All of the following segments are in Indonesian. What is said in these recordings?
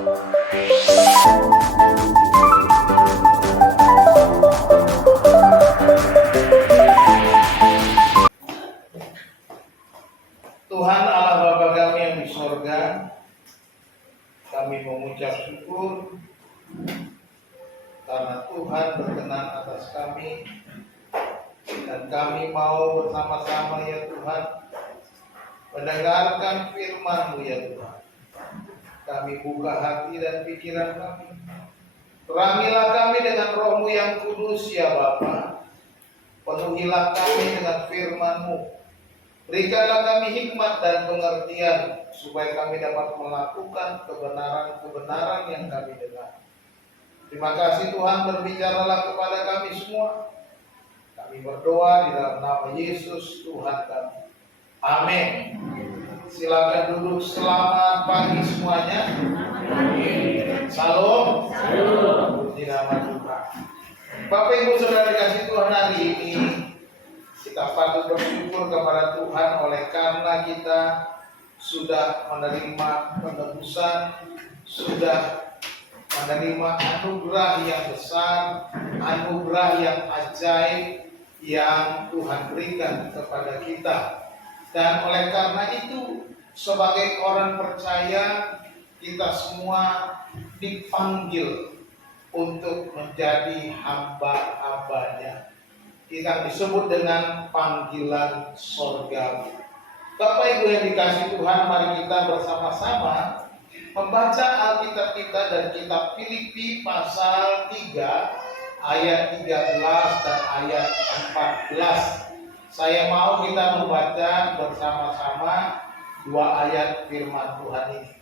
Tuhan Allah Bapa kami yang di sorga, kami mengucap syukur karena Tuhan berkenan atas kami, dan kami mau bersama-sama ya Tuhan mendengarkan firman-Mu ya Tuhan. Kami buka hati dan pikiran kami, terangilah kami dengan Roh-Mu yang kudus ya Bapa. Penuhilah kami dengan firman-Mu. Berikanlah kami hikmat dan pengertian supaya kami dapat melakukan kebenaran-kebenaran yang kami dengar. Terima kasih Tuhan, berbicaralah kepada kami semua. Kami berdoa di dalam nama Yesus Tuhan kami. Amin. Silakan duduk. Selamat pagi semuanya. Salam. Di nama Tuhan. Bapak Ibu Saudara dikasih Tuhan, hari ini kita patut bersyukur kepada Tuhan oleh karena kita sudah menerima penebusan, sudah menerima anugerah yang besar, anugerah yang ajaib yang Tuhan berikan kepada kita. Dan oleh karena itu, sebagai orang percaya, kita semua dipanggil untuk menjadi hamba-hambanya. Kita disebut dengan panggilan sorgawi. Bapak Ibu yang dikasih Tuhan, mari kita bersama-sama membaca Alkitab kita dan kitab Filipi pasal 3 ayat 13 dan ayat 14. Saya mau kita membaca bersama-sama dua ayat firman Tuhan ini.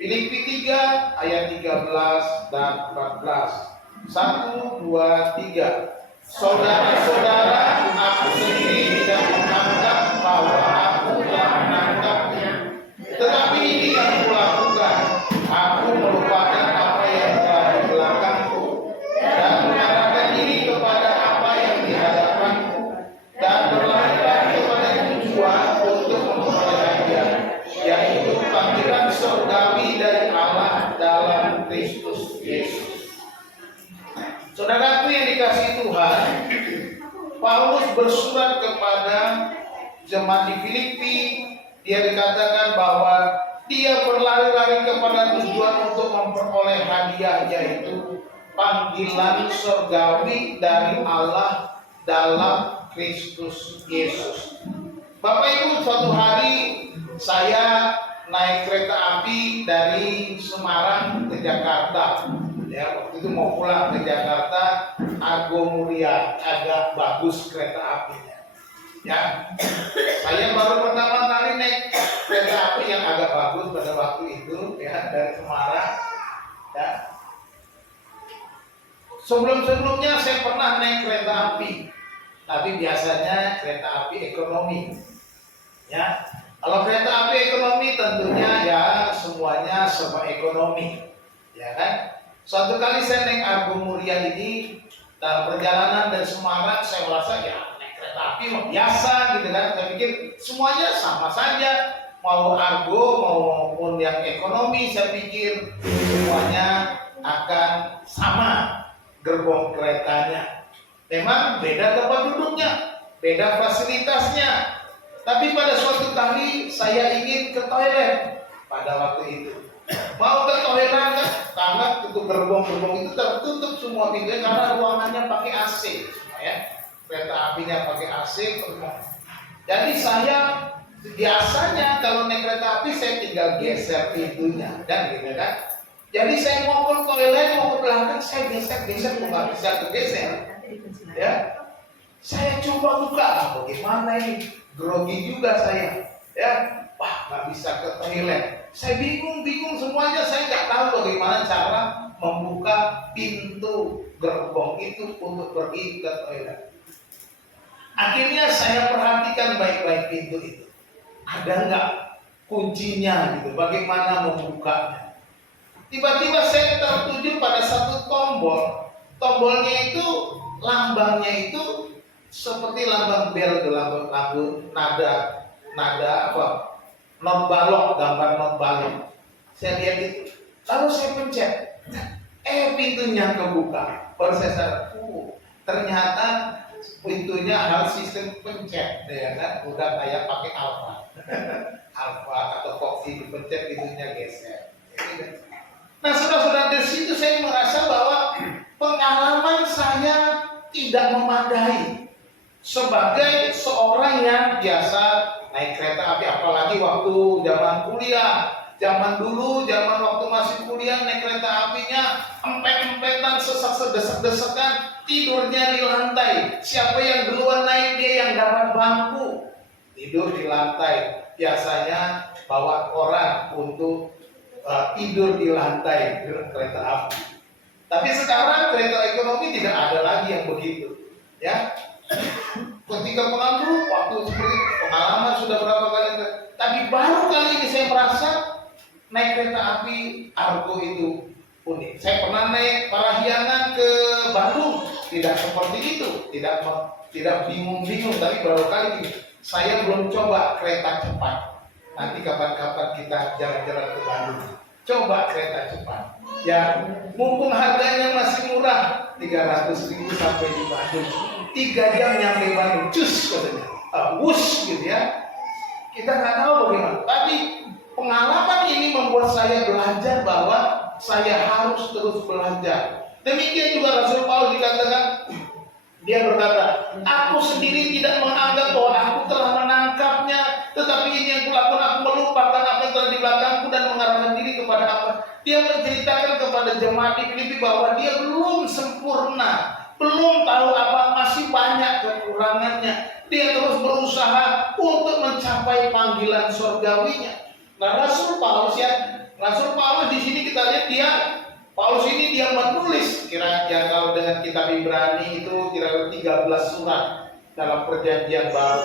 Filipi 3 ayat 13 dan 14. 1, 2, 3. Saudara-saudara, aku sendiri tidak menganggap bahwa aku telah menangkapnya, tetapi ini yang kulakukan, aku melupakan apa yang telah di belakangku dan mengarahkan diri kepada apa yang di hadapanku, dan berlari kepada tujuan untuk memperoleh Dia, yaitu panggilan surgawi dari Allah dalam Kristus Yesus. Saudaraku yang dikasihi Tuhan, Paulus bersurat kepada jemaat di Filipi. Dia dikatakan bahwa dia berlari-lari kepada tujuan untuk memperoleh hadiah, yaitu panggilan surgawi dari Allah dalam Kristus Yesus. Bapak Ibu, suatu hari saya naik kereta api dari Semarang ke Jakarta. Ya, waktu itu mau pulang ke Jakarta, Argo Mulia, agak bagus kereta apinya. Ya, saya baru pertama kali naik kereta api yang agak bagus pada waktu itu, ya, dari Semarang. Ya. Sebelum-sebelumnya saya pernah naik kereta api, tapi biasanya kereta api ekonomi. Ya, kalau kereta api ekonomi tentunya ya semuanya serba ekonomi, ya kan? Suatu kali saya naik Argo Mulia ini, dalam perjalanan dari Semarang saya merasa ya naik kereta api biasa gitu kan. Saya pikir semuanya sama saja, mau Argo maupun yang ekonomi, saya pikir semuanya akan sama gerbong keretanya. Memang beda tempat duduknya, beda fasilitasnya. Tapi pada suatu kali saya ingin ke toilet pada waktu itu. Mau ke toilet kan, karena itu gerbong-gerbong itu tertutup semua pintunya karena ruangannya pakai AC, ya. Kereta apinya pakai AC semua. Jadi saya biasanya kalau naik kereta api saya tinggal geser pintunya, dan gitu kan. Jadi saya mau ke toilet, mau ke belakang, saya geser, nggak bisa kegeser. Ya, saya coba buka, bagaimana ini? Grogi juga saya, ya. Wah, nggak bisa ke toilet. Saya bingung semuanya. Saya nggak tahu bagaimana cara membuka pintu gerbong itu untuk pergi ke toilet. Akhirnya saya perhatikan baik-baik pintu itu. Ada nggak kuncinya gitu? Bagaimana membukanya? Tiba-tiba saya tertuju pada satu tombol. Tombolnya itu, lambangnya itu seperti lambang bel, lambang nada apa? Not balok, gambar not balok. Saya lihat itu, Lalu saya pencet, pintunya kebuka. Baru saya sadar, ternyata pintunya harus sistem pencet, ya kan? Udah kayak pakai alfa, alfa atau kopi dipencet pintunya geser. Nah, saudara-saudara, dari situ saya merasa bahwa pengalaman saya tidak memadai sebagai seorang yang biasa naik kereta api, apalagi waktu zaman kuliah. Zaman dulu, zaman waktu masih kuliah, naik kereta apinya empet-empetan, sesak-desak-desakan, tidurnya di lantai. Siapa yang duluan naik, dia yang dapat bangku. Tidur di lantai. Biasanya bawa koran untuk tidur di lantai kereta api. Tapi sekarang kereta ekonomi tidak ada lagi yang begitu. Ya, ketika mengambil waktu seperti pengalaman sudah berapa kali, tapi baru kali ini saya merasa naik kereta api Argo itu unik. Saya pernah naik Parahyangan ke Bandung, tidak seperti itu, tidak bingung-bingung. Tapi baru kali ini saya belum coba kereta cepat. Nanti kapan-kapan kita jalan-jalan ke Bandung, coba kereta cepat. Ya, mumpung harganya masih murah, 300.000 sampai di Bandung, 3 jam nyampe Bandung, cus katanya, wush gitu ya. Kita nggak tahu bagaimana. Tapi pengalaman ini membuat saya belajar bahwa saya harus terus belajar. Demikian juga Rasul Paulus dikatakan, dia berkata, aku sendiri tidak menganggap bahwa aku telah menangkapnya, tetapi ini yang kulakukan, aku melupakan apa yang telah di belakangku dan mengarahkan diri kepada apa. Dia menceritakan kepada jemaat di Filipi bahwa dia belum sempurna, belum tahu apa, masih banyak kekurangannya. Dia terus berusaha untuk mencapai panggilan surgawinya. Nah, Rasul Paulus di sini kita lihat Paulus ini dia menulis kira-kira kalau dengan kitab Ibrani itu kira-kira 13 surat dalam perjanjian baru.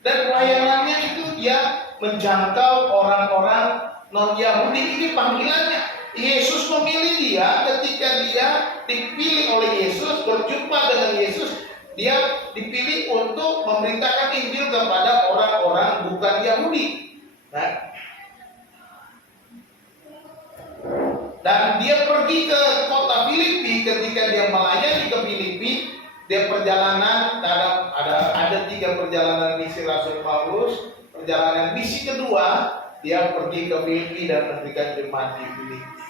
Dan pelayanannya itu dia menjangkau orang-orang non-Yahudi. Ini panggilannya. Yesus memilih dia ketika dia dipilih oleh Yesus, berjumpa dengan Yesus. Dia dipilih untuk memberitakan Injil kepada orang-orang bukan Yahudi. Nah, dan dia pergi ke kota Filipi. Ketika dia melayani ke Filipi, dia perjalanan ada 3 perjalanan misi Rasul Paulus. Perjalanan misi kedua, dia pergi ke Filipi dan memberikan jemaat di Filipi.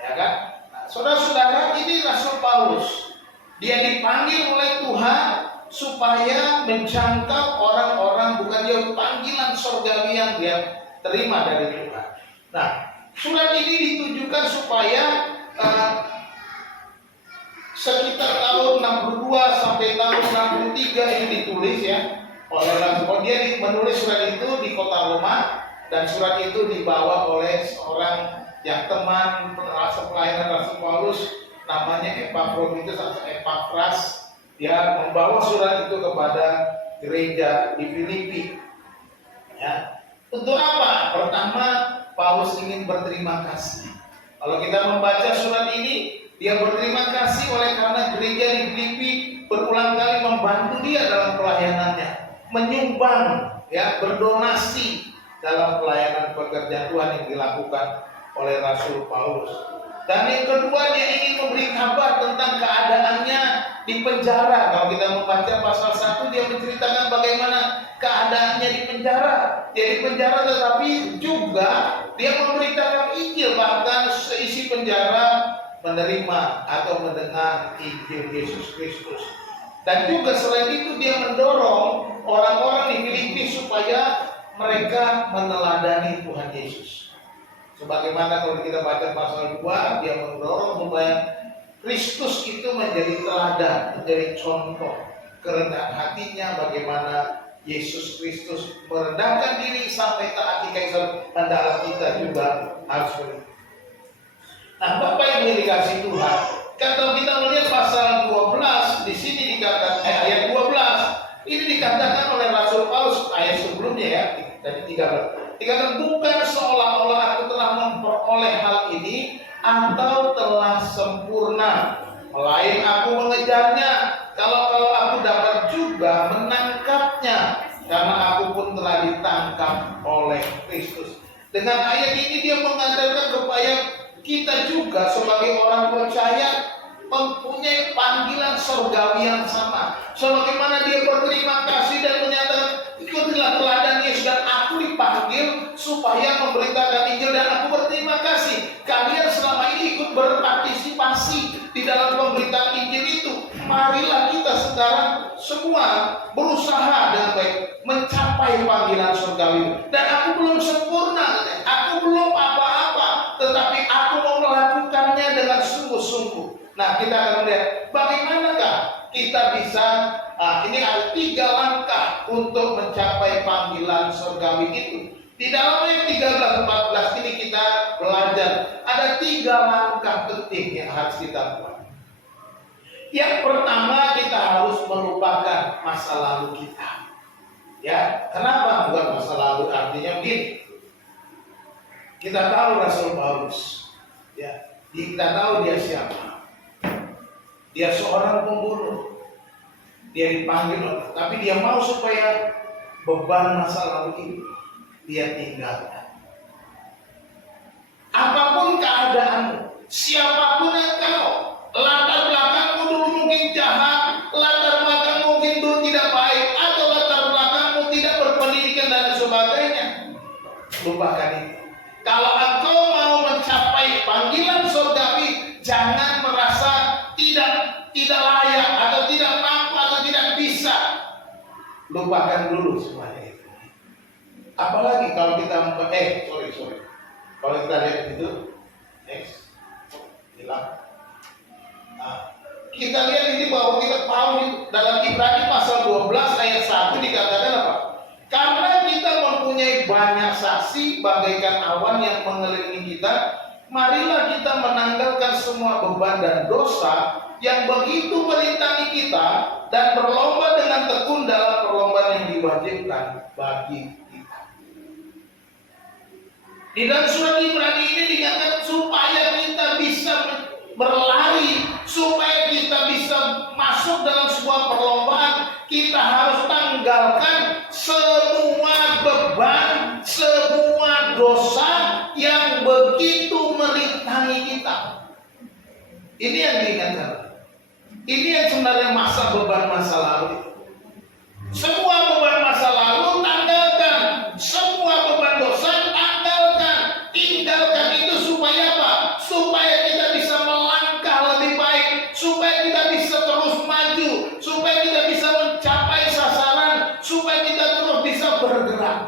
Ya kan? Nah, saudara-saudara, ini Rasul Paulus. Dia dipanggil oleh Tuhan supaya menjangkau orang-orang bukan dia, panggilan surgawi yang dia terima dari Tuhan. Nah, surat ini ditujukan supaya sekitar tahun 62 sampai tahun 63 ini ditulis ya oleh Rasul Paulus. Dia menulis surat itu di kota Roma, dan surat itu dibawa oleh seorang yang teman pelayanan Rasul Paulus, namanya Epafroditus atau Epafras. Dia membawa surat itu kepada gereja di Filipi. Ya, untuk apa? Pertama, Paulus ingin berterima kasih. Kalau kita membaca surat ini, dia berterima kasih oleh karena gereja di Filipi berulang kali membantu dia dalam pelayanannya, menyumbang, ya, berdonasi dalam pelayanan pekerjaan Tuhan yang dilakukan oleh Rasul Paulus. Dan yang kedua, dia ingin memberi kabar tentang keadaannya di penjara. Kalau kita membaca pasal 1, dia menceritakan bagaimana keadaannya di penjara. Dia di penjara, tetapi juga dia memberitakan Injil. Bahkan seisi penjara menerima atau mendengar Injil Yesus Kristus. Dan juga selain itu, dia mendorong orang-orang di Filipi supaya mereka meneladani Tuhan Yesus. Sebagaimana kalau kita baca pasal 2, dia mendorong supaya Kristus itu menjadi teladan, menjadi contoh kerendahan hatinya, bagaimana Yesus Kristus merendahkan diri sampai taat di kaisar, hendaklah kita juga harus begitu. Nah, Bapak yang dikasihi Tuhan, kalau kita melihat pasal 12, di sini dikatakan ayat 12, ini dikatakan oleh Rasul Paulus ayat sebelumnya ya, dari 13. Dikatakan, bukan seolah-olah aku telah memperoleh hal ini atau telah sempurna, melainkan aku mengejarnya, kalau aku dapat juga menangkapnya, karena aku pun telah ditangkap oleh Kristus. Dengan ayat ini dia mengatakan supaya kita juga sebagai orang percaya mempunyai panggilan surgawi yang sama. Sebagaimana dia berterima kasih dan menyatakan, ikutilah teladan Yesus dan aku dipanggil supaya memberitakan Injil dan aku berterima kasih. Kalian selama ini ikut berpartisipasi di dalam pemberitaan Injil itu. Marilah kita sekarang semua berusaha dengan baik mencapai panggilan surgawi. Dan aku belum sempurna, aku belum apa-apa, tetapi aku mau melakukannya dengan sungguh-sungguh. Nah, kita akan melihat bagaimanakah kita bisa, ini ada 3 langkah untuk mencapai panggilan surgawi itu. Di dalam ayat 13-14 ini kita belajar ada 3 langkah penting yang harus kita buat. Yang pertama, kita harus melupakan masa lalu kita. Ya, kenapa bukan masa lalu? Artinya begini. Kita tahu Rasul Paulus, ya, kita tahu dia siapa. Dia seorang pembunuh. Dia dipanggil Allah, tapi dia mau supaya beban masa lalu ini dia tinggalkan. Apapun keadaanmu, siapapun engkau, latar belakangmu dulu mungkin jahat, latar belakangmu mungkin dulu tidak baik, atau latar belakangmu tidak berpendidikan dan sebagainya. Lupakan itu. Kalau engkau mau mencapai panggilan surgawi, jangan merasa tidak layak atau tidak mampu atau tidak bisa. Lupakan dulu semuanya itu. Apalagi kalau kita sorry. Kalau kita lihat itu, next, hilang. Nah, kita lihat ini bahwa kita tahu dalam Ibrani pasal 12 ayat 1 dikatakan apa? Karena kita mempunyai banyak saksi bagaikan awan yang mengelilingi kita, marilah kita menanggalkan semua beban dan dosa yang begitu merintangi kita dan berlomba dengan tekun dalam perlombaan yang diwajibkan bagi kita. Di dalam surat Ibrani ini dikatakan supaya kita bisa berlari, supaya kita bisa masuk dalam sebuah perlombaan, kita harus tanggalkan semua beban, semua dosa yang begitu merintangi kita. Ini yang diingatkan. Ini yang sebenarnya beban masa lalu. Semua beban masa lalu tanggalkan, semua beban dosa tanggalkan, tinggalkan itu supaya apa? Supaya kita bisa melangkah lebih baik, supaya kita bisa terus maju, supaya kita bisa mencapai sasaran, supaya kita terus bisa bergerak.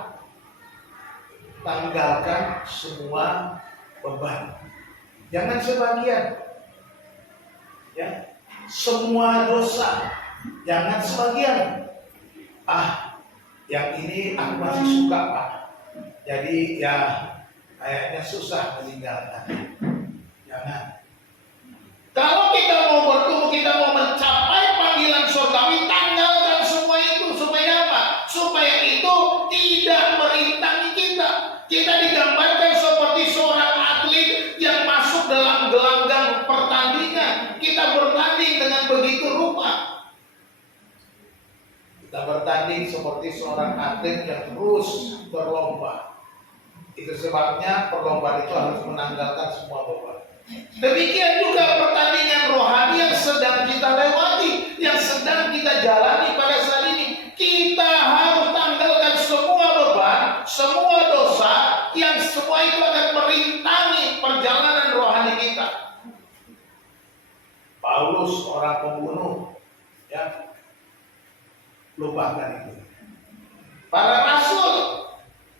Tanggalkan semua beban, jangan sebagian. Ya, semua dosa, jangan sebagian. Yang ini aku masih suka Pak, jadi ya kayaknya susah meninggalkan. Jangan. Kalau kita mau bertumbuh, kita mau mencapai panggilan surgawi, tanggalkan semua itu supaya apa? Supaya itu tidak merintangi kita. Kita digambarkan seperti seorang atlet yang masuk dalam gelanggang pertandingan. Kita bertanding dengan begitu rupa. Kita bertanding seperti seorang atlet yang terus berlomba. Itu sebabnya perlombaan itu harus menanggalkan semua beban. Demikian juga pertandingan rohani yang sedang kita lewati, yang sedang kita jalani pada saat ini. Kita harus tanggalkan semua beban, semua dosa, yang semua itu akan merintangi perjalanan rohani kita. Paulus orang pembunuh, ya, lupakan itu. Para rasul,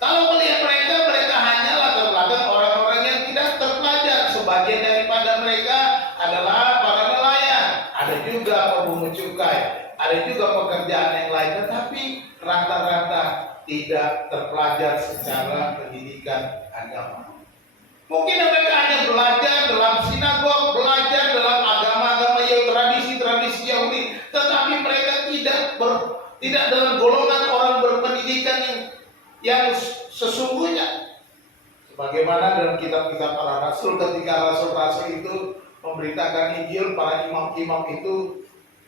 kalau melihat mereka hanya latar belakang orang-orang yang tidak terpelajar. Sebagian daripada mereka adalah para nelayan, ada juga pemungut cukai, ada juga pekerjaan yang lain, tetapi rata-rata tidak terpelajar secara pendidikan agama. Mungkin mereka hanya belajar dalam sinagog, belajar dalam agama-agama yang tradisi-tradisi Yahudi, tetapi mereka tidak dalam golongan orang berpendidikan yang sesungguhnya. Sebagaimana dalam kitab-kitab para rasul, ketika rasul-rasul itu memberitakan Injil, para imam-imam itu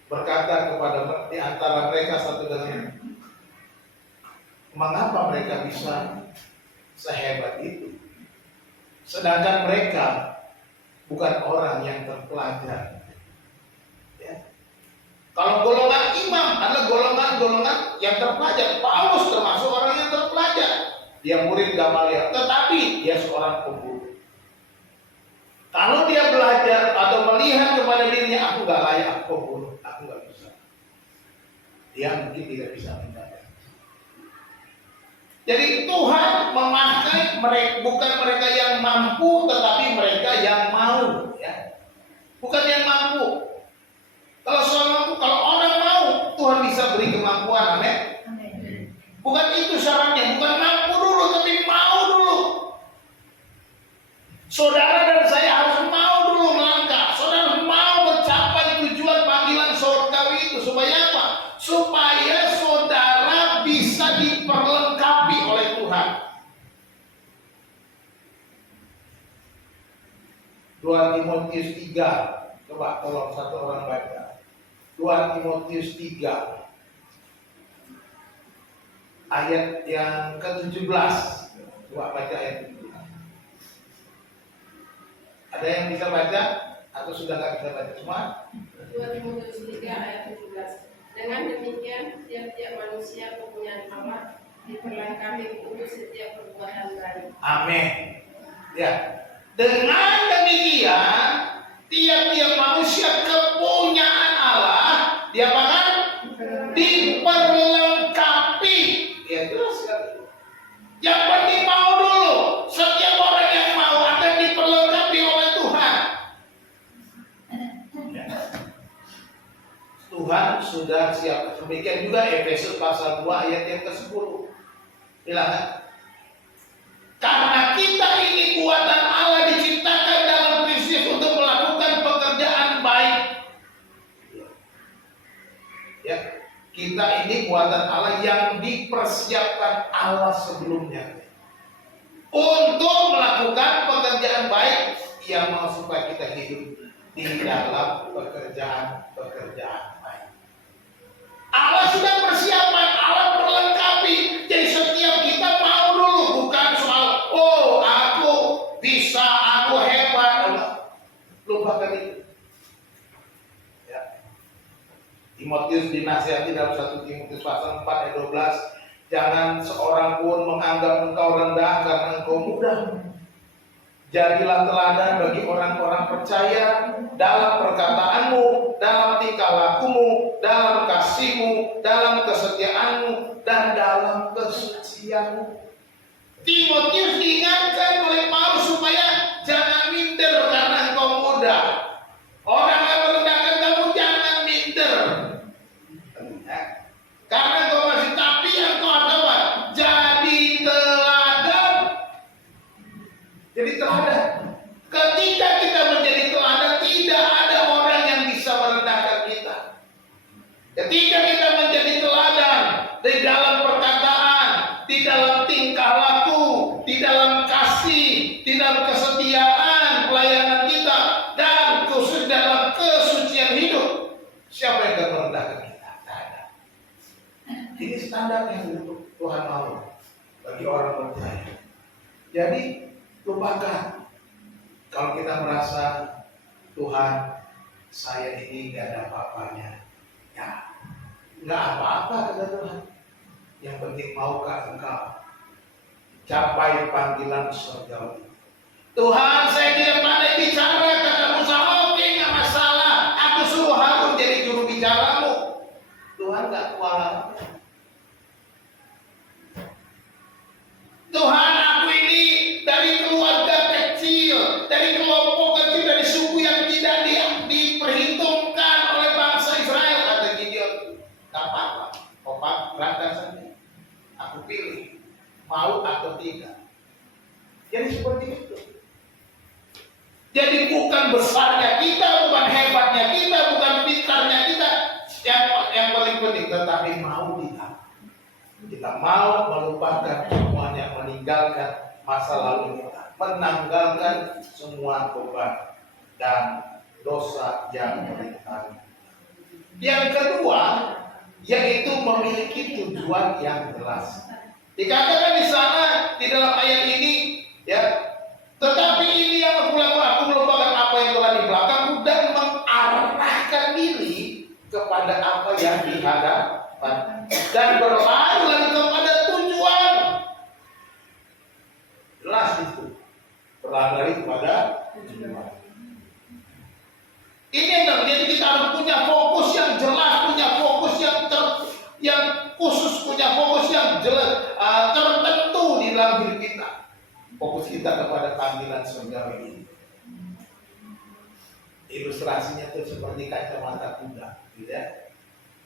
berkata kepada di antara mereka satu dengan lain, mengapa mereka bisa sehebat itu? Sedangkan mereka bukan orang yang terpelajar. Ya. Kalau golongan imam adalah golongan-golongan yang terpelajar. Paulus termasuk orang yang terpelajar. Dia murid Gamaliel, tetapi dia seorang pembunuh. Kalau dia belajar atau melihat kepada dirinya, aku gak layak, aku pembunuh, aku gak bisa. Dia mungkin tidak bisa mendapat. Jadi Tuhan memakai mereka, bukan mereka yang mampu, tetapi mereka yang mau. Ya. Bukan yang mampu. Kalau soal mampu, kalau orang mau, Tuhan bisa beri kemampuan. Amin. Bukan itu syaratnya, bukan mampu dulu, tapi mau dulu. Saudara dan saya harus mau dulu melangkah. Saudara mau mencapai tujuan panggilan surgawi itu. Supaya apa? Supaya saudara bisa diperlengkapi oleh Tuhan. 2 Timotius 3. Coba tolong satu orang baca. 2 Timotius 3. Ayat yang ke-17. Coba baca ayat 17. Ada yang bisa baca? Atau sudah nggak bisa baca semua? 2 Timotius 3 ayat 17. Dengan demikian, tiap-tiap manusia kepunyaan Allah diperlengkapi untuk setiap perbuatan baik. Amin. Ya. Dengan demikian, tiap-tiap manusia kepunyaan Allah, dia akan diperlengkapi. Ya jelas sekali. Yang penting mau dulu. Setiap orang yang mau akan diperlengkapi oleh Tuhan. Ya. Tuhan sudah siap. Demikian juga Efesus pasal 2 ayat yang ke-10. Bilang, karena kita ini buatan Allah diciptakan dalam Kristus untuk melakukan pekerjaan baik. Ya, kita ini buatan Allah yang dipersiapkan Allah sebelumnya untuk melakukan pekerjaan baik yang mau supaya kita hidup di dalam pekerjaan baik. Allah sudah persiapan, Allah perlengkapi. Jadi setiap kita mau dulu, bukan soal oh aku bisa, aku hebat. Lupakan itu. Ya. Timotius dinasihati dalam 1 Timotius pasal 4 ayat 12. Jangan seorang pun menganggap engkau rendah karena engkau muda. Jadilah teladan bagi orang-orang percaya dalam perkataanmu, dalam tingkah lakumu, dalam kasihmu, dalam kesetiaanmu, dan dalam kesucianmu. Timotius diingatkan oleh Paulus supaya jangan minder karena engkau muda. Orang yang merendahkan kamu jangan minder. Karena engkau masih, tapi engkau apa? Jadi teladan. Jadi teladan. Ketika kita menjadi teladan, tidak ada orang yang bisa merendahkan kita. Ketika kita menjadi teladan di dalam perkataan, di dalam tingkah laku, di dalam kasih, di dalam kesetiaan pelayanan kita, dan khusus dalam kesucian hidup, siapa yang akan merendahkan kita? Tidak ada. Ini standar yang Tuhan mau bagi orang percaya. Jadi lupakan kalau kita merasa Tuhan, saya ini gak ada apa-apanya. Ya, gak apa-apa kata Tuhan. Yang penting maukah engkau capai panggilan surgawi. Tuhan, saya tidak pandai bicara, kata Musa. Oke, gak masalah. Aku suruh Harun jadi juru bicaramu. Tuhan gak kualat. Tuhan, aku ini dari keluarga kecil, dari kelompok kecil, dari suku yang tidak diperhitungkan oleh bangsa Israel, kata Gideon. Gak apa-apa, Opa, berangkat saja. Aku pilih, mau atau tidak. Jadi seperti itu. Jadi bukan besarnya kita, bukan hebatnya kita, bukan pintarnya kita yang paling penting, tetapi mau kita. Kita mau melupakan semuanya, meninggalkan masa lalu kita, menanggalkan semua beban dan dosa yang merintangi. Yang kedua, yaitu memiliki tujuan yang jelas. Dikatakan di sana di dalam ayat ini, ya, tetapi ini yang aku lakukan, aku melupakan apa yang hadapan dan berlari lagi kepada tujuan. Jelas itu, berlari kepada tujuan. Ini yang terjadi, kita harus punya fokus yang jelas, punya fokus yang khusus, punya fokus yang jelas, tertentu di dalam hidup kita. Fokus kita kepada panggilan surgawi ini. Ilustrasinya itu seperti kacamata kuda, gitu ya.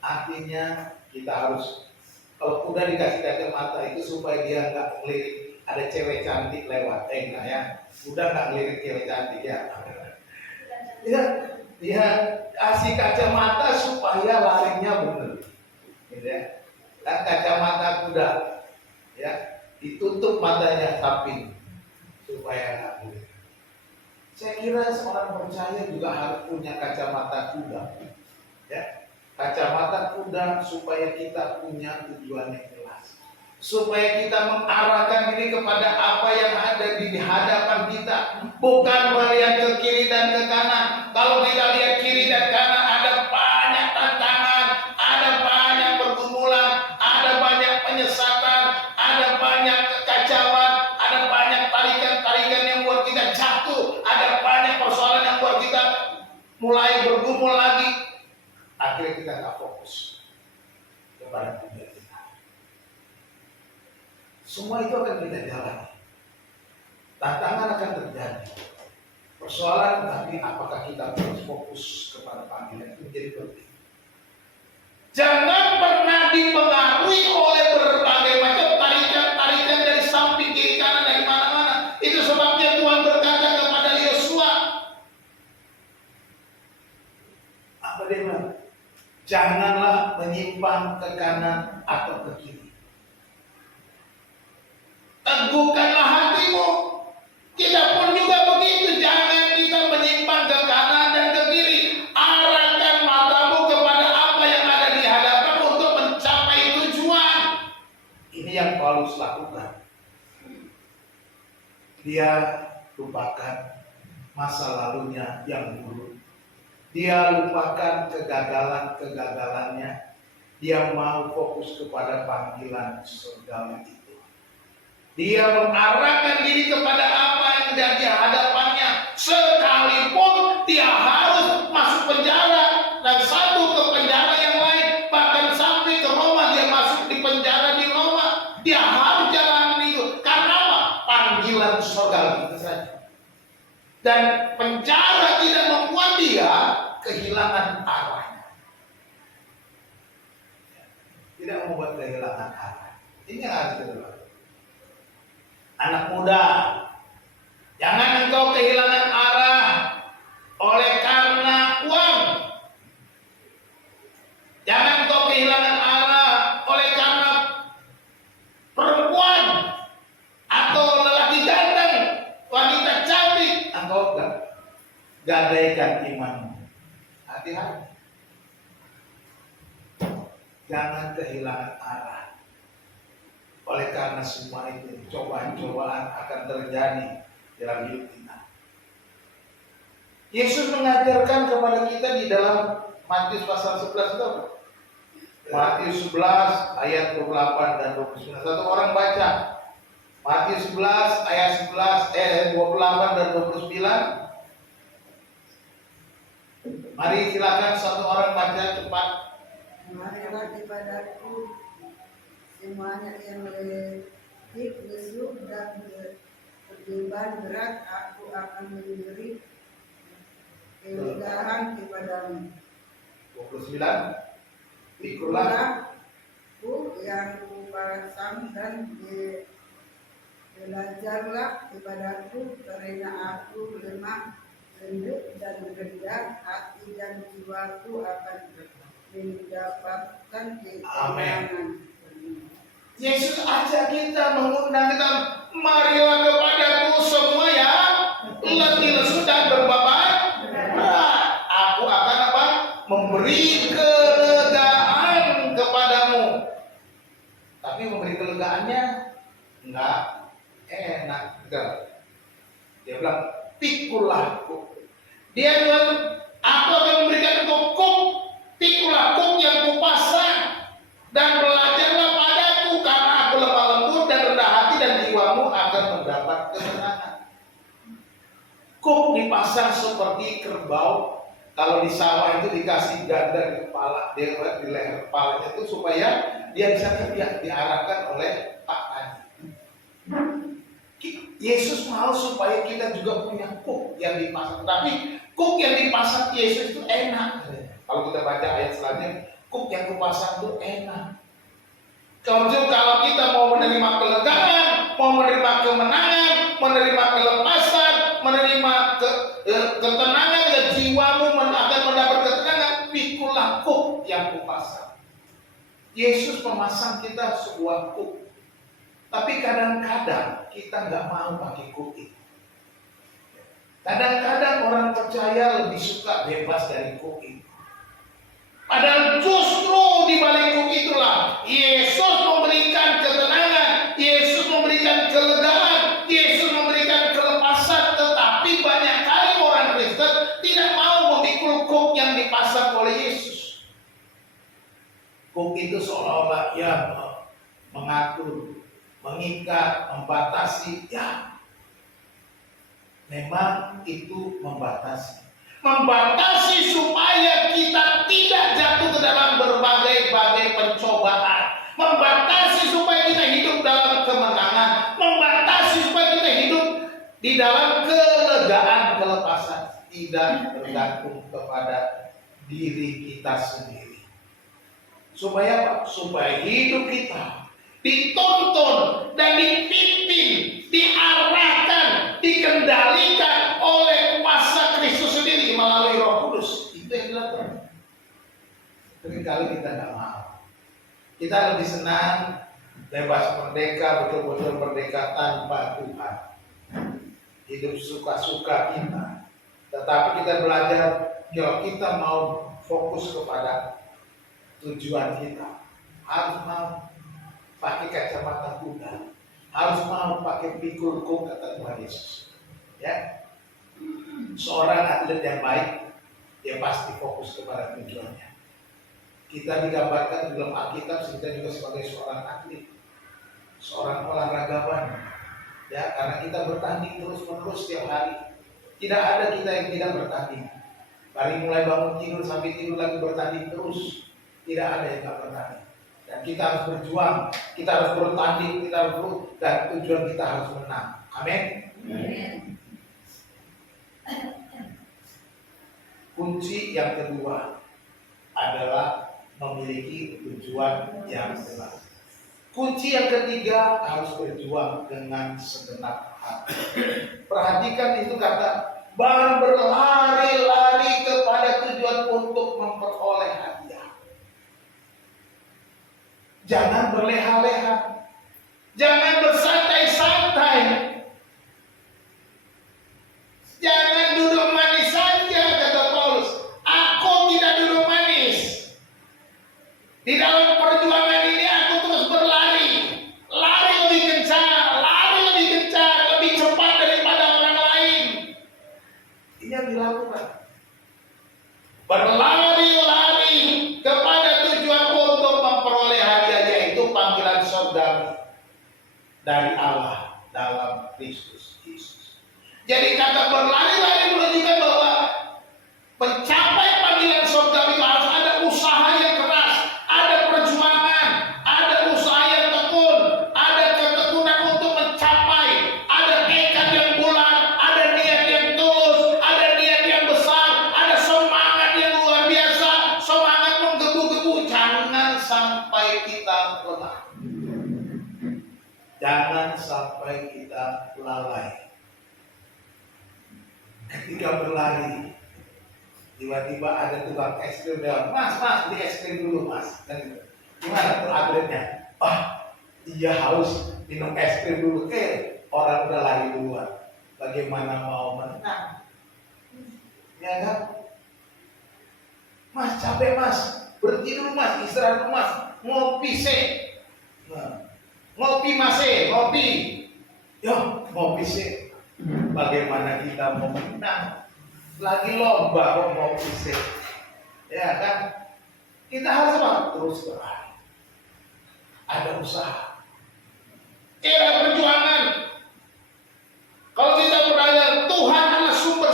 Artinya kita harus, kalau kuda dikasih kacamata itu supaya dia nggak ngelirik ada cewek cantik lewat, enggak ya. Kuda nggak ngelirik cewek cantik ya. Dia kasih kacamata supaya larinya benar, gitu ya. Dan kacamata kuda, ya, ditutup matanya samping supaya nggak ngelirik. Saya kira seorang percaya juga harus punya kacamata kuda, ya, kacamata kuda supaya kita punya tujuan yang jelas, supaya kita mengarahkan diri kepada apa yang ada di hadapan kita, bukan melihat ke kiri dan ke kanan. Kalau kita lihat kiri dan kanan, ada banyak tantangan, ada banyak pergumulan, ada banyak penyesatan, ada banyak kekacauan, ada banyak tarikan-tarikan yang buat kita jatuh, ada banyak persoalan yang buat kita mulai bergumul lagi. Akhirnya kita nggak fokus kepada tujuan kita. Semua itu akan kita jalani. Tantangan akan terjadi. Persoalan, tapi apakah kita terus fokus kepada panggilan itu menjadi penting. Jangan pernah dipengaruhi oleh berbagai macam tarikan-tarikan dari samping kiri kanan dari mana-mana. Itu sebabnya Tuhan berkata kepada Yosua, apa dia bilang? Janganlah menyimpang ke kanan atau ke kiri. Teguhkanlah hatimu. Kita pun juga begitu. Jangan kita menyimpang ke kanan dan ke kiri. Arahkan matamu kepada apa yang ada di hadapan untuk mencapai tujuan. Ini yang Paulus lakukan. Dia lupakan masa lalunya yang buruk. Dia lupakan kegagalan-kegagalannya. Dia mau fokus kepada panggilan surgawi itu. Dia mengarahkan diri kepada apa yang ada di hadapannya. Sekalipun dia harus masuk penjara dan satu ke penjara yang lain, bahkan sampai ke Roma, dia masuk di penjara di Roma. Dia harus jalan itu. Karena apa? Panggilan surgawi itu saja. Dan penjara tidak membuat dia kehilangan arahnya. Tidak membuat kehilangan arah. Ini yang harus kita lakukan. Anak muda, jangan engkau kehilangan arah oleh karena uang. Jangan engkau kehilangan arah oleh karena perempuan atau lelaki ganteng, wanita cantik. Engkau gadaikan imanmu. Hati-hati. Jangan kehilangan arah. Oleh karena semua itu, cobaan-cobaan akan terjadi dalam hidup kita. Yesus mengajarkan kepada kita di dalam Matius pasal 11 itu. Matius 11 ayat 28 dan 29. Satu orang baca. Matius 11 ayat 28 dan 29. Mari silakan satu orang baca cepat. Marilah kepadaku semuanya yang letih, lesu dan berbeban berat, aku akan memberi kelegaan kepadamu. 29. Pikulah Aku yang kupasang dan belajarlah kepadaku, karena aku lemah, lembut dan rendah hati, dan jiwaku akan mendapatkan ketenangan. Yesus ajak kita, mengundang kita, marilah kepadaku semua yang letih lesu dan berbeban berat. Aku akan apa? Memberi kelegaan kepadamu. Tapi memberi kelegaannya enggak enak. Dia bilang, pikulah kuk. Dia bilang, aku akan memberikan engkau kuk. Pikulah kuk yang kupasang Kuk dipasang seperti kerbau. Kalau di sawah itu dikasih ganda di kepala, di leher kepalanya itu supaya dia bisa kerja, diarahkan oleh Pak Tani. Yesus mau supaya kita juga punya kuk yang dipasang. Tapi kuk yang dipasang Yesus itu enak. Kalau kita baca ayat selanjutnya, kuk yang kupasang itu enak. Kalau kita mau menerima kelegaan, mau menerima kemenangan, menerima kelepasan, menerima ketenangan, dan jiwamu akan mendapat ketenangan, pikulah kuk yang kupasang. Yesus memasang kita sebuah kuk. Tapi kadang-kadang kita nggak mau pakai kuk itu. Kadang-kadang orang percaya lebih suka bebas dari kuk itu. Padahal justru di balik kuk itulah Yesus memberikan ketenangan, Yesus memberikan kelegaan, Yesus memberikan kelepasan. Tetapi banyak kali orang Kristen tidak mau memikul kuk yang dipasang oleh Yesus. Kuk itu seolah-olah mengatur, mengikat, membatasi. Ya, memang itu membatasi. Membatasi supaya kita tidak jatuh ke dalam berbagai-bagai pencobaan. Membatasi supaya kita hidup dalam kemenangan. Membatasi supaya kita hidup di dalam kelegaan, kelepasan. Tidak bergantung kepada diri kita sendiri. Supaya apa? Supaya hidup kita dituntun dan dipimpin, diarahkan, dikendalikan oleh kuasa Kristus sendiri melalui Roh Kudus. Itu yang dilakukan. Seringkali kita nggak mau. Kita lebih senang bebas merdeka, betul-betul merdeka tanpa Tuhan. Hidup suka-suka kita. Tetapi kita belajar kalau kita mau fokus kepada tujuan kita, harus mau pakai kacamata kuda, harus mau pakai pikul kuk, kata Tuhan Yesus. Ya, seorang atlet yang baik, dia pasti fokus kepada tujuannya. Kita digambarkan di dalam Alkitab kita juga sebagai seorang atlet, seorang olahragawan. Ya, karena kita bertanding terus-menerus setiap hari. Tidak ada kita yang tidak bertanding. Dari mulai bangun tidur sampai tidur lagi bertanding terus. Tidak ada yang tidak bertanding. Dan kita harus berjuang, kita harus bertanding, kita harus dan tujuan kita harus menang. Amin. Kunci yang kedua adalah memiliki tujuan yang jelas. Kunci yang ketiga harus berjuang dengan segenap hati. Perhatikan itu kata berlari-lari kepada tujuan untuk memperoleh hadiah. Jangan berleha-leha. Jangan bersantai-santai. Jangan duduk manis saja, kata Paulus. Aku tidak duduk manis. Di dalam perjuangan ini aku terus berlari. Lari lebih kencang, lebih cepat daripada orang lain. Ini yang dilakukan. Berlari-lari kepada tujuan untuk memperoleh hadiah, yaitu panggilan surgawi dari Allah dalam Kristus Yesus. Jadi kata berlari-lari menunjukkan bahwa mencapai panggilan surgawi harus ada usaha yang keras, ada perjuangan, ada usaha yang tekun, ada ketekunan untuk mencapai, ada tekad yang bulat, ada niat yang tulus, ada niat yang besar, ada semangat yang luar biasa, semangat menggebu-gebu. Jangan sampai kita lemah. Jangan sampai kita lalai. Ketika berlari, tiba-tiba ada tukang es krim lewat. Mas, beli es krim dulu, mas. Dan gimana tuh atletnya? Dia haus minum es krim dulu. Orang udah lari duluan. Bagaimana mau menang? Ya kan? Mas, capek mas. Berhenti dulu mas, istirahat dulu mas. Ngopi sih. Ngopi mas, ngopi. Yo, ngopi sih. Bagaimana kita mau menang? Lagi lomba kok mau fisik. Ya kan? Kita harus terus berlari. Ada usaha. Ada perjuangan. Kalau kita bertanya, Tuhan adalah sumber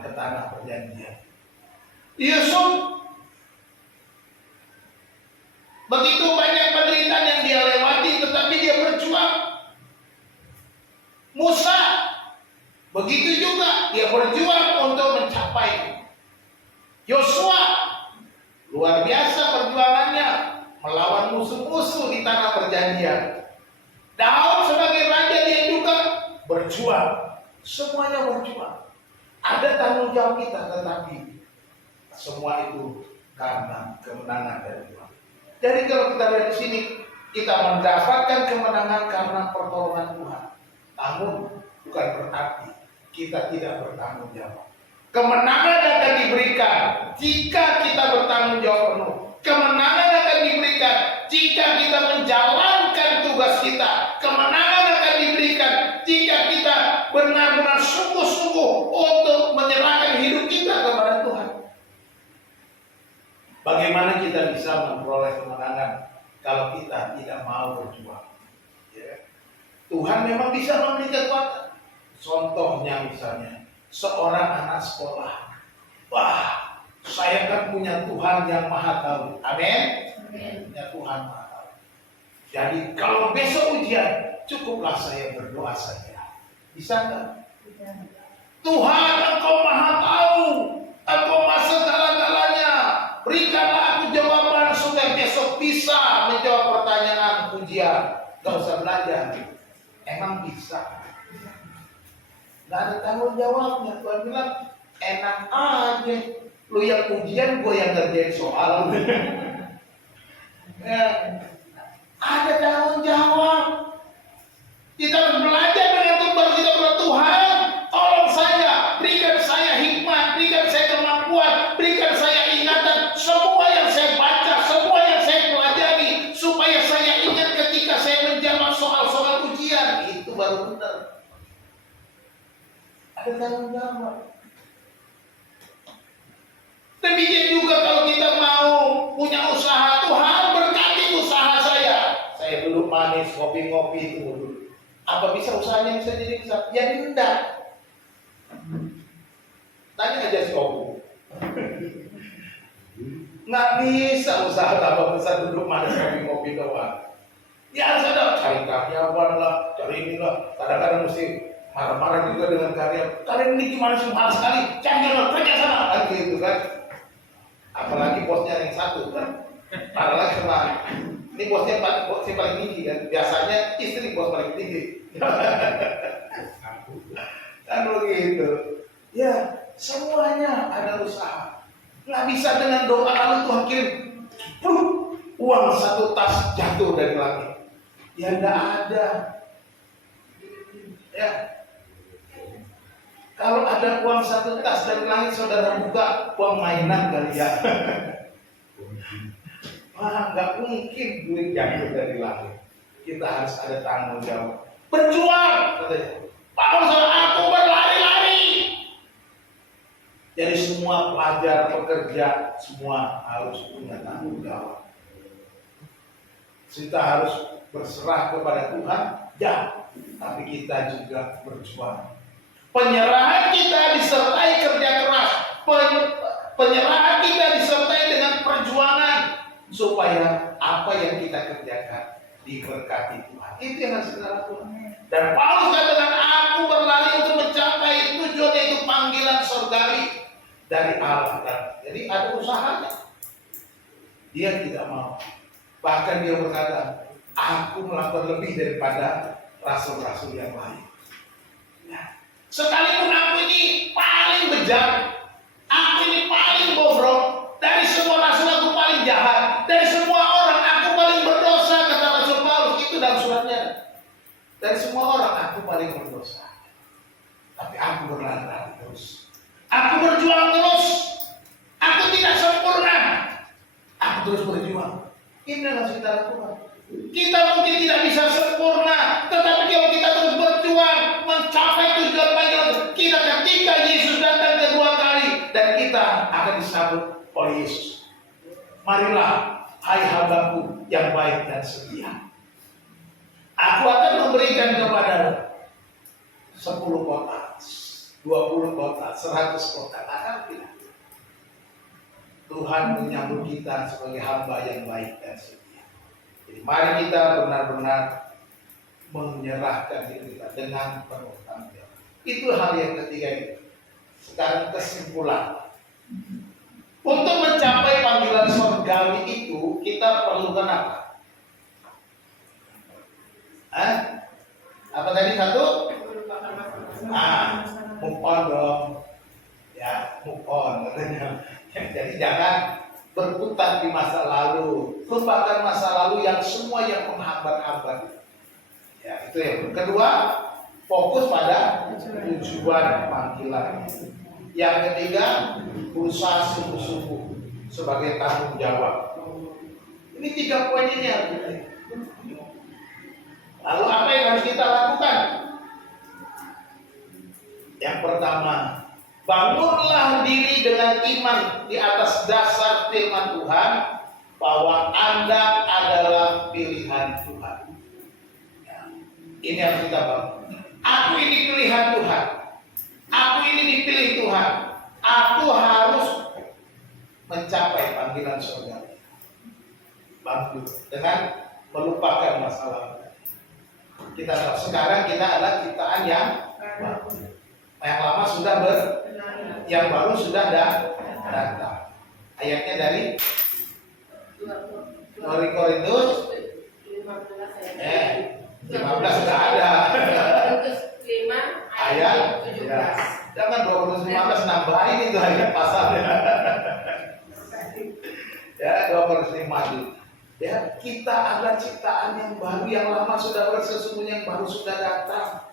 ke tanah perjanjian. Yusuf begitu banyak penderitaan yang dia lewati, tetapi dia berjuang. Musa begitu juga, dia berjuang untuk mencapai. Yosua luar biasa perjuangannya melawan musuh-musuh di tanah perjanjian. Daud sebagai raja dia juga berjuang. Semuanya berjuang. Ada tanggung jawab kita, tetapi semua itu karena kemenangan dari Tuhan. Jadi kalau kita lihat di sini, kita mendapatkan kemenangan karena pertolongan Tuhan. Namun bukan berarti kita tidak bertanggung jawab. Kemenangan akan diberikan jika kita bertanggung jawab penuh. Kemenangan akan diberikan jika kita menjalankan tugas kita. Kemenangan akan diberikan jika kita benar-benar sungguh-sungguh untuk menyerahkan hidup kita kepada Tuhan. Bagaimana kita bisa memperoleh kemenangan kalau kita tidak mau berjuang? Ya. Tuhan memang bisa memberi kekuatan. Contohnya misalnya, seorang anak sekolah. Wah, saya kan punya Tuhan yang maha tahu. Amin? Punya Tuhan maha tahu. Jadi kalau besok ujian, cukuplah saya berdoa saja. Bisa nggak? Tuhan, Engkau maha tahu. Engkau maha segala-galanya. Berikanlah aku jawaban supaya besok bisa menjawab pertanyaan ujian. Gak usah belajar. Emang bisa? Gak ada tanggung jawabnya. Tuhan bilang, enak aja. Lu yang ujian, gue yang ngerjain soal. Ya. Ada tanggung jawab. Kita harus belajar dengan Tuhan. Kita berdoa, Tuhan, tolong saya, berikan saya hikmat, berikan saya kemampuan, berikan saya ingatan. Semua yang saya baca, semua yang saya pelajari, supaya saya ingat ketika saya menjawab soal-soal ujian. Itu baru benar. Ada tanggung jawab. Demikian juga kalau kita mau punya usaha, Tuhan berkati usaha saya. Saya duduk manis, ngopi-ngopi itu dulu. Apa bisa usahanya bisa jadi besar? Ya tidak. Tanya aja si Obu. Nggak bisa usaha tambah besar duduk manis, ngopi-ngopi doang. Ya harus ada cari karyawan lah, cari ini lah. Kadang-kadang mesti marah-marah juga dengan karya. Kalian ini gimana sih, mahal sekali? Jangan kerja sana, kan gitu kan? Apalagi bosnya yang satu kan, parah lagi sama ini bosnya paling tinggi kan, biasanya istri bos paling tinggi. Kan begitu. Ya, semuanya ada usaha. Nggak bisa dengan doa lalu Tuhan kirim uang satu tas jatuh dari langit. Ya nggak ada. Ya. Kalau ada uang satu tas dari langit, saudara buka uang mainan kali ya. Wah, nggak mungkin duit jatuh dari langit. Kita harus ada tanggung jawab. Berjuang, katanya. Paulus, aku berlari-lari. Jadi semua pelajar, pekerja, semua harus punya tanggung jawab. Kita harus berserah kepada Tuhan, ya. Tapi kita juga berjuang. Penyerahan kita disertai kerja keras. Penyerahan kita disertai dengan perjuangan supaya apa yang kita kerjakan diberkati Tuhan. Itu yang harus kita lakukan. Dan Paulus katakan, aku berlari untuk mencapai tujuan, yaitu panggilan surgawi dari Allah. Jadi ada usahanya. Dia tidak mau. Bahkan dia berkata, aku melakukan lebih daripada rasul-rasul yang lain. Sekalipun aku ini paling bejat, aku ini paling bobrok, dari semua rasul aku paling jahat, dari semua orang aku paling berdosa, kata Rasul Paulus itu dalam suratnya. Dari semua orang aku paling berdosa, tapi aku berlari terus, aku berjuang terus, aku tidak sempurna, aku terus berjuang. Ini yang harus kita lakukan. Kita mungkin tidak bisa sempurna, tetapi kalau kita terus berjuang mencapai tujuan panggilan kita, ketika Yesus datang kedua kali dan kita akan disambut oleh Yesus. Marilah, hai hambaku yang baik dan setia, aku akan memberikan kepada 10 kota. 20 kota, 100 kota, akan tidak. Tuhan menyambut kita sebagai hamba yang baik dan setia. Jadi mari kita benar-benar menyerahkan diri kita dengan penuh tanggung jawab. Itu hal yang ketiga itu. Sekarang kesimpulan. Untuk mencapai panggilan surgawi itu kita perlukan apa? Apa tadi satu? Move on dong. Ya, move on katanya. Jadi jangan berputar di masa lalu. Lupakan masa lalu yang semua yang menghambat-hambat. Ya, itu yang kedua, fokus pada tujuan panggilan. Yang ketiga, berusaha sungguh-sungguh sebagai tanggung jawab. Ini 3 poin ini yang penting. Lalu apa yang harus kita lakukan? Yang pertama, bangunlah diri dengan iman di atas dasar firman Tuhan bahwa Anda adalah pilihan Tuhan. Ya, ini harus kita bangun. Aku ini pilihan Tuhan. Aku ini dipilih Tuhan. Aku harus mencapai panggilan surga. Bangun dengan melupakan masa lalu. Kita sekarang kita adalah ciptaan yang baru. Yang lama sudah yang baru sudah datang. Ayatnya dari 2 Korintus 15 sudah ada. Korintus 5 ayat 17. Jangan 2 Korintus 15 nambahin itu ayat pasalnya. Ya, 2 Korintus 5. Ya, kita adalah ciptaan yang baru, yang lama sudah sesungguhnya yang baru sudah datang.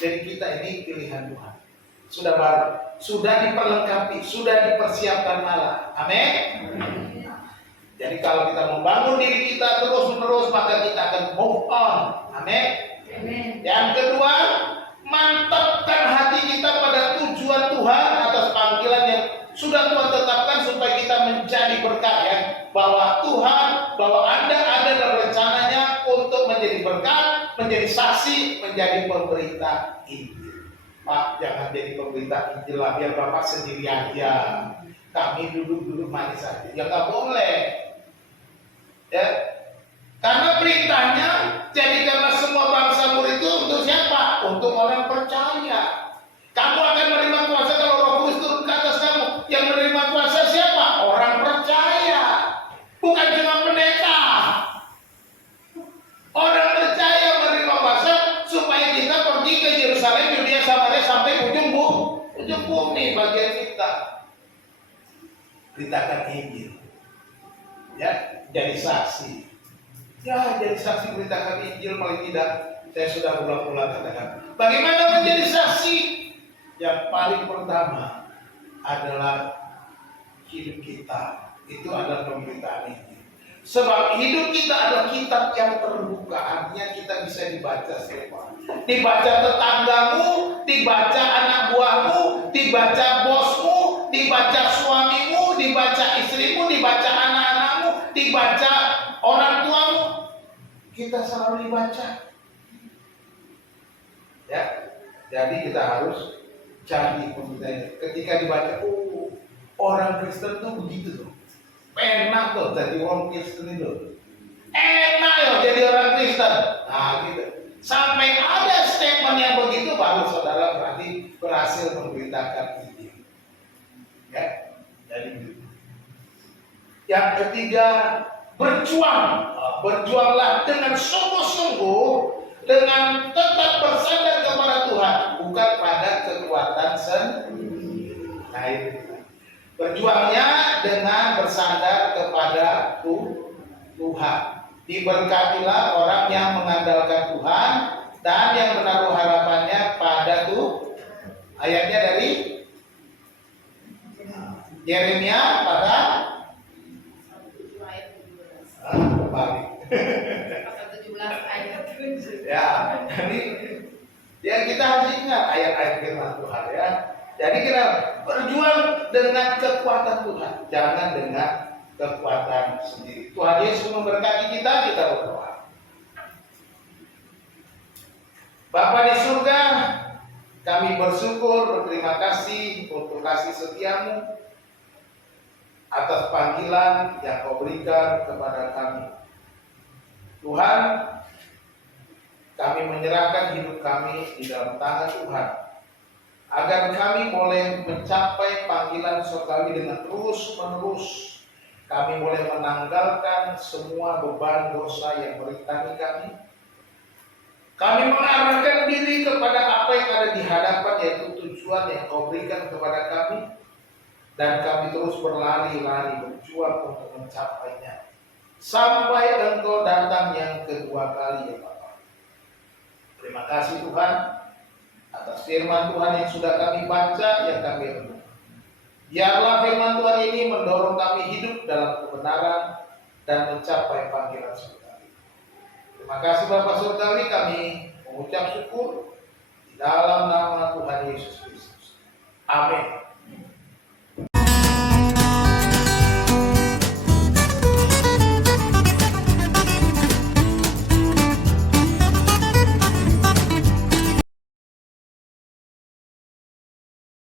Jadi kita ini pilihan Tuhan. Sudah baru, sudah diperlengkapi, sudah dipersiapkan Allah. Amin. Jadi kalau kita membangun diri kita terus-menerus, maka kita akan move on. Amin. Yang kedua, mantapkan hati kita pada tujuan Tuhan atas panggilan yang sudah Tuhan tetapkan supaya kita menjadi berkat, ya. Bahwa Tuhan, bahwa Anda ada dalam rencananya untuk menjadi berkat, menjadi saksi, menjadi pemberita Injil. Pak, jangan jadi pemberita Injil lah, biar Bapak sendiri aja. Kami duduk-duduk manis saja. Ya nggak boleh. Ya. Karena perintahnya, jadikanlah semua bangsa murid itu untuk siapa? Untuk orang percaya. Kamu akan menerima kuasa kalau Roh Kudus turun ke atas kamu. Yang menerima kuasa siapa? Orang percaya. Bukan cuma pendeta. Orang percaya menerima kuasa supaya kita pergi ke Yerusalem, Yudea, Samaria sampai ujung bumi bagian kita. Beritakan Injil. Ya, jadi saksi. Ya, jadi saksi beritakan Injil, paling tidak saya sudah ulang-ulang katakan. Bagaimana menjadi saksi? Yang paling pertama adalah hidup kita. Itu adalah pemberitaan Injil. Sebab hidup kita adalah kitab yang terbuka. Artinya kita bisa dibaca semua. Dibaca tetanggamu, dibaca anak buahmu, dibaca bosmu, dibaca suamimu, dibaca istrimu, dibaca anak-anakmu, dibaca orang tuamu. Kita selalu dibaca. Ya, jadi kita harus cari pemberitaan. Ketika dibaca, orang Kristen tuh begitu tuh. Enak tuh jadi orang Kristen itu. Enak ya jadi orang Kristen. Nah gitu. Sampai ada statement yang begitu, baru saudara berarti berhasil memberitakan Injil. Ya, jadi begitu. Yang ketiga, berjuang. Berjuanglah dengan sungguh-sungguh, dengan tetap bersandar kepada Tuhan, bukan pada kekuatan sendiri. Nah itu. Berjuangnya dengan bersandar kepada Tuhan. Diberkatilah orang yang mengandalkan Tuhan dan yang menaruh harapannya pada Tuhan. Ayatnya dari Yeremia pada balik. Pasal 17 ayat. Ya, jadi ya kita harus ingat ayat-ayat firman Tuhan, ya. Jadi kita berjuang dengan kekuatan Tuhan, jangan dengan kekuatan sendiri. Tuhan Yesus memberkati kita berdoa. Bapa di surga, Kami bersyukur, berterima kasih untuk kasih setiamu atas panggilan yang kau berikan kepada kami. Tuhan, kami menyerahkan hidup kami di dalam tangan Tuhan, agar kami boleh mencapai panggilan surgawi dengan terus-menerus. Kami boleh menanggalkan semua beban dosa yang merintangi kami. Kami mengarahkan diri kepada apa yang ada di hadapan, yaitu tujuan yang kau berikan kepada kami. Dan kami terus berlari-lari berjuang untuk mencapainya. Sampai Engkau datang yang kedua kali ya Bapa. Terima kasih Tuhan atas firman Tuhan yang sudah kami baca, yang kami renungkan. Biarlah firman Tuhan ini mendorong kami hidup dalam kebenaran dan mencapai panggilan surgawi. Terima kasih Bapa Surgawi, kami mengucap syukur di dalam nama Tuhan Yesus Kristus. Amin.